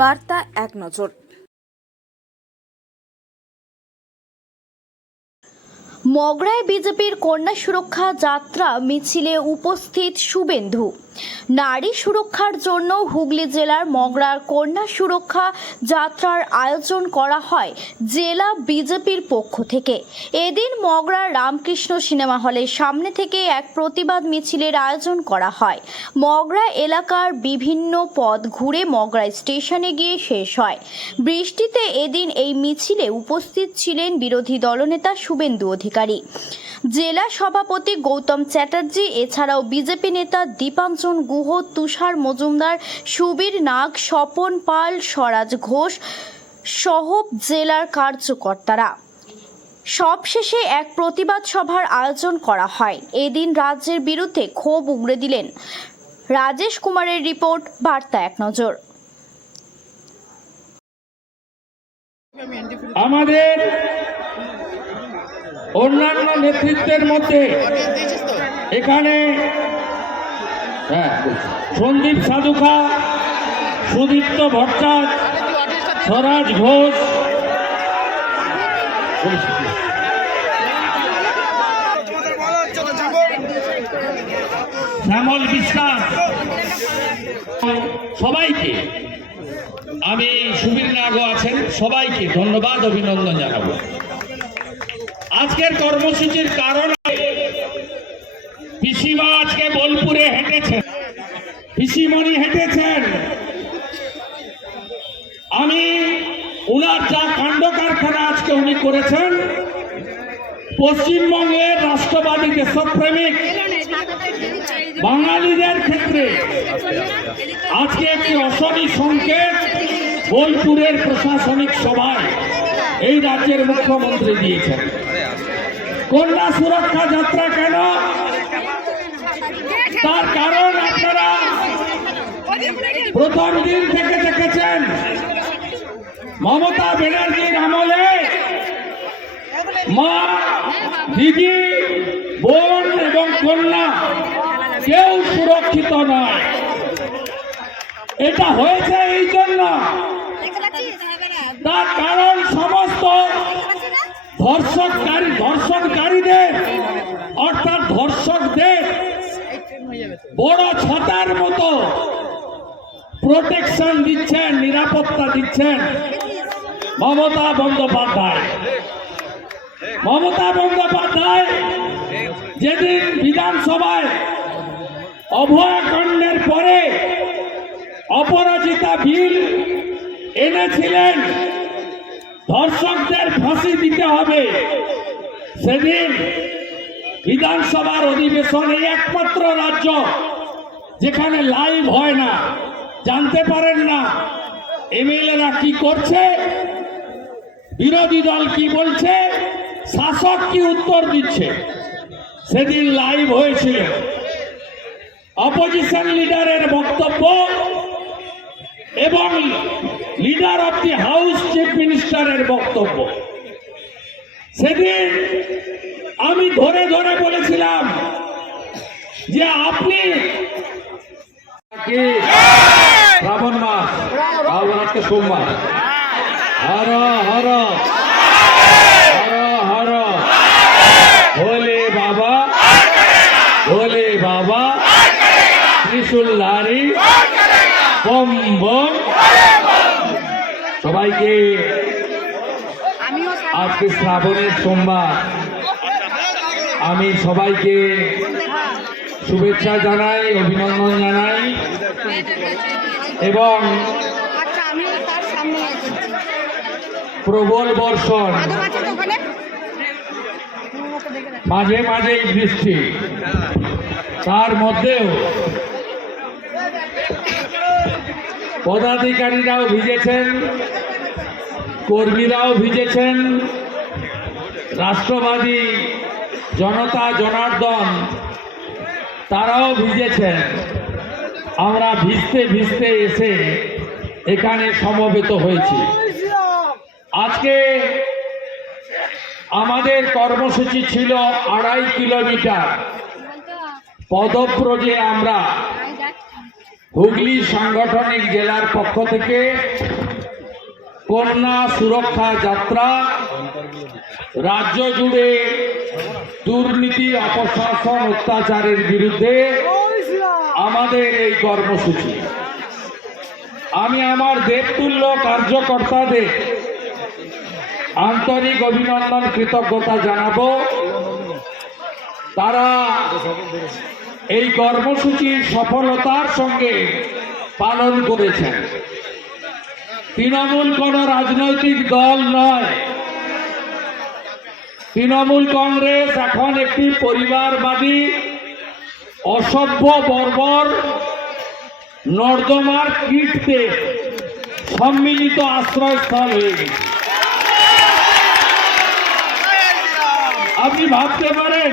বার্তা এক নজর। মগরায় বিজেপির কন্যা সুরক্ষা যাত্রা মিছিলে উপস্থিত শুভেন্দু। নারী সুরক্ষার জন্য হুগলি জেলার মগরার কন্যা সুরক্ষা যাত্রার আয়োজন করা হয় জেলা বিজেপির পক্ষ থেকে। এদিন মগরার রামকৃষ্ণ সিনেমা হলের সামনে থেকে এক প্রতিবাদ মিছিলের আয়োজন করা হয়। মগরা এলাকার বিভিন্ন পথ ঘুরে মগরা স্টেশনে গিয়ে শেষ হয়। বৃষ্টিতে এদিন এই মিছিলে উপস্থিত ছিলেন বিরোধী দলনেতা শুভেন্দু অধিকারী, জেলা সভাপতি গৌতম চ্যাটার্জি, এছাড়াও বিজেপি নেতা দীপাঞ্জন গুহ, তুষার মজুমদার, সুবীর নাগ, স্বপন পাল, স্বরাজ ঘোষ সহ জেলার কার্যকর্তারা। সবশেষে এক প্রতিবাদ সভার আয়োজন করা হয়। এদিন রাজ্যের বিরুদ্ধে ক্ষোভ উগরে দিলেন। রাজেশ কুমারের রিপোর্ট, বার্তা এক নজর। আমাদের অন্যান্য নেতৃত্বের মধ্যে এখানে সন্দীপ সাধুখা, সুদীপ্ত ভট্টাচার্য, স্বরাজ ঘোষ, শ্যামল বিশ্বাস, সবাইকে আমি, সুবীর নাগও আছেন, সবাইকে ধন্যবাদ অভিনন্দন জানাবো। আজকের কর্মসূচির কারণ পিসিমা আজকে বোলপুরে হেঁটেছেন, পিসিমণি হেঁটেছেন। আমি উনার যা কাণ্ড কারখানা আজকে উনি করেছেন, পশ্চিমবঙ্গের রাষ্ট্রবাদী দেশপ্রেমিক বাঙালিদের ক্ষেত্রে আজকে একটি অশনি সংকেত বোলপুরের প্রশাসনিক সভায় এই রাজ্যের মুখ্যমন্ত্রী দিয়েছেন। কন্যা সুরক্ষা যাত্রা কেন? তার কারণ আপনারা প্রথম দিন থেকে দেখেছেন, মমতা ব্যানার্জির আমলে মা, দিদি, বোন এবং কন্যা কেউ সুরক্ষিত নয়। এটা হয়েছে এই জন্য, তার কারণ সমস্ত ধর্ষণকারীদের অর্থাৎ ধর্ষকদের বড় ছাতার মতো প্রোটেকশন দিচ্ছেন, নিরাপত্তা দিচ্ছেন মমতা বন্দ্যোপাধ্যায়। মমতা বন্দ্যোপাধ্যায় যেদিন বিধানসভায় অভয়াকাণ্ডের পরে অপরাজিতা বিল এনেছিলেন, ধর্ষকদের ফাঁসি দিতে হবে, সেদিন বিধানসভার অধিবেশন, এই একমাত্র রাজ্য যেখানে লাইভ হয় না, জানতে পারেন না এমএলএরা কি করছে, বিরোধী দল কি বলছে, শাসক কি উত্তর দিচ্ছে, সেদিন লাইভ হয়েছিল। অপোজিশন লিডারের বক্তব্য এবং leader of the house chief মিনিস্টারের বক্তব্য। সেদিন আমি ধরে ধরে বলেছিলাম যে আপনি শ্রাবণ মাস, আজকে সোমবার, হর হর হর হর ভোলে বাবা, ভোলে বাবা, ত্রিশূলধারী, বম বম। সবাইকে আজকে শ্রাবণের সোমবার আমি সবাইকে শুভেচ্ছা জানাই, অভিনন্দন জানাই এবং প্রবল বর্ষণ, মাঝে মাঝেই বৃষ্টি, তার মধ্যেও পদাধিকারীরাও ভিজেছেন, কর্মীরাও ভিজেছেন, রাষ্ট্রবাদী জনতা জনার্দন তারাও ভিজেছেন। আমরা ভিজতে ভিজতে এসে এখানে সমবেত হয়েছি। আজকে আমাদের কর্মসূচি ছিল 2.5 কিলোমিটার পদব্রজে আমরা হুগলি সাংগঠনিক জেলার পক্ষ থেকে কন্যা সুরক্ষা যাত্রা রাজ্য জুড়ে দুর্নীতি, অপশাসন, অত্যাচারের বিরুদ্ধে আমাদের এই কর্মসূচি। আমি আমার দেবতুল্য কার্যকর্তাদের আন্তরিক অভিনন্দন, কৃতজ্ঞতা জানাবো। তারা এই কর্মসূচির সফলতার সঙ্গে পালন করেছেন। তৃণমূল কোনো রাজনৈতিক দল নয়। তৃণমূল কংগ্রেস এখন একটি পরিবারবাদী, অসভ্য, বর্বর, নর্দমার কীটদের সম্মিলিত আশ্রয়স্থল হয়ে গেছে। আপনি ভাবতে পারেন,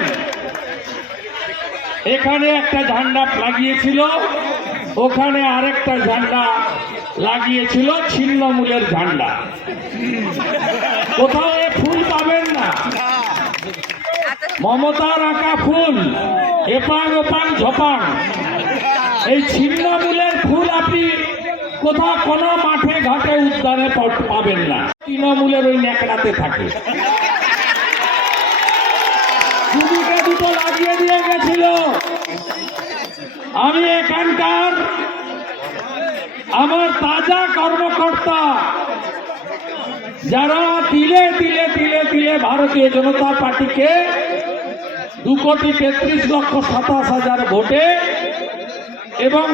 এখানে একটা ঝান্ডা লাগিয়েছিল, ওখানে আরেকটা ঝান্ডা লাগিয়েছিল, ছিন্নমূলের ঝান্ডা। কোথাও এ ফুল পাবেন না, মমতার আঁকা ফুল, এপাং ওপাং ঝপাং। এই ছিন্নমূলের ফুল আপনি কোথাও কোনো মাঠে ঘাটে উদ্যানে পাবেন না। তৃণমূলের ওই ন্যাকড়াতে থাকে। দুদিকে দুটো লাগিয়ে দিয়ে গেছিল। আমি এখানকার আমার তাজা কর্মকর্তা, যারা তিলে তিলে তিলে তিলে ভারতীয় জনতা পার্টিকে 2,33,27,000 ভোটে এবং